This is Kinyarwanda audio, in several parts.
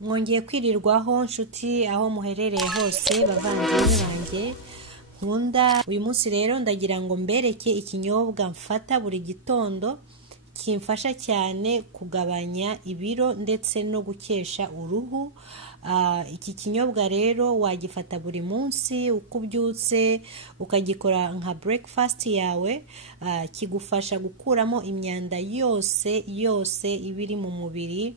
Mwongeye kwirirwaho nshuti aho muherereye hose bavandimwe banjye nkunda. Uyu munsi rero ndagira ngo mbereke ikinyobwa mfata buri gitondo kimfasha cyane kugabanya ibiro ndetse no gukesha uruhu. Iki kinyobwa rero wagifata buri munsi uko ubyutse ukagikora nka breakfast yawe. Kigufasha gukuramo imyanda yose ibiri mu mubiri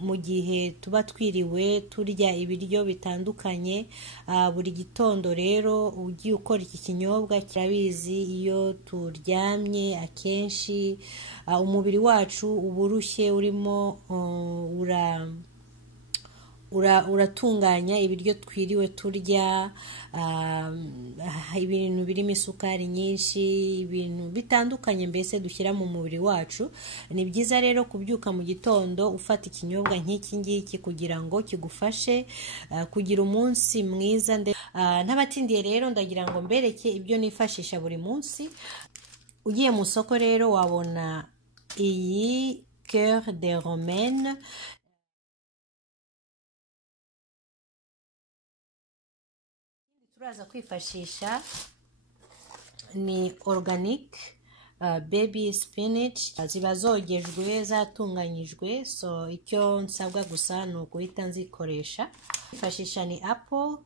mu gihe tuba twiriwe turya ibiryo bitandukanye. Buri gitondo rero ugiye ukora iki kinyobwa, kirabizi iyo turyamye akenshi umubiri wacu uburushye urimo uratunganya ibiryo twiriwe turya, ibintu birimo isukari nyinshi, ibintu bitandukanye mbese dushyira mu mubiri wacu. Ni byiza rero kubyuka mu gitondo ufata ikinyobwa nk'iki ngiki kugira ngo kigufashe kugira umunsi mwiza. Ntabatindiye rero ndagira ngo mbereke ibyo nifashisha buri munsi. Ugiye mu soko rero wabona iyi Cœur de Romaine. Turaza kwifashisha ni organic baby spinach, ziba zogejwe zatunganyijwe, so icyo nsabwa gusa ni uguhita nzikoresha. Kwifashisha ni apple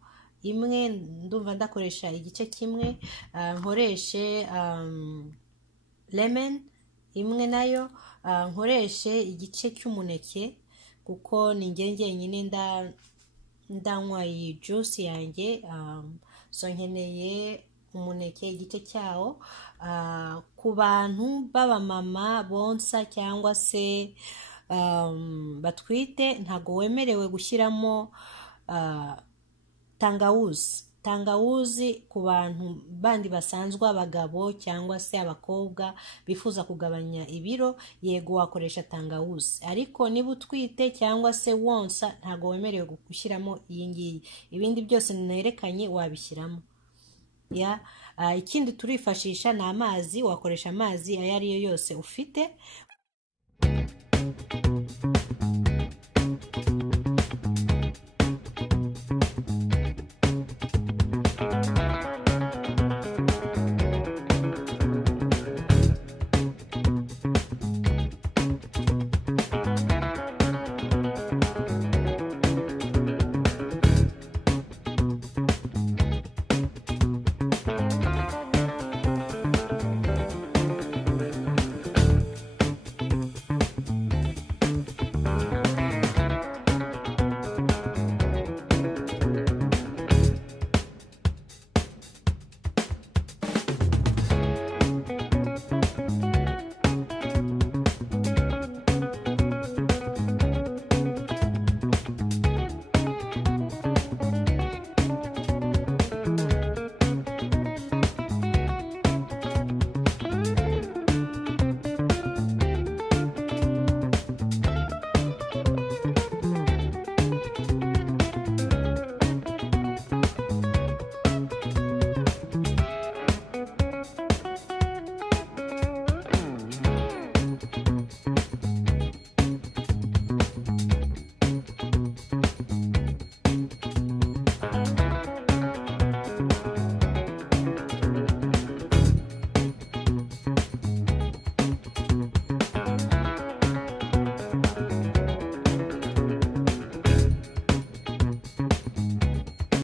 imwe, ndumva ndakoresha igice kimwe. Nkoreshe lemon imwe nayo, nkoreshe igice cy'umuneke kuko ni njye nyine ndanywa iyi juice yanjye, so nkeneye umuneke igice cyawo. Ku bantu b'abamama bonsa cyangwa se batwite ntago wemerewe gushyiramo tangawuzi. Ku bantu bandi basanzwe, abagabo cyangwa se abakobwa bifuza kugabanya ibiro, yego wakoresha tangawuzi, ariko niba utwite cyangwa se wonsa ntago wemerewe gushyiramo iyi ngiyi. Ibindi byose nerekanye wabishyiramo. Ikindi turifashisha ni amazi. Wakoresha amazi ayo ari yo yose ufite.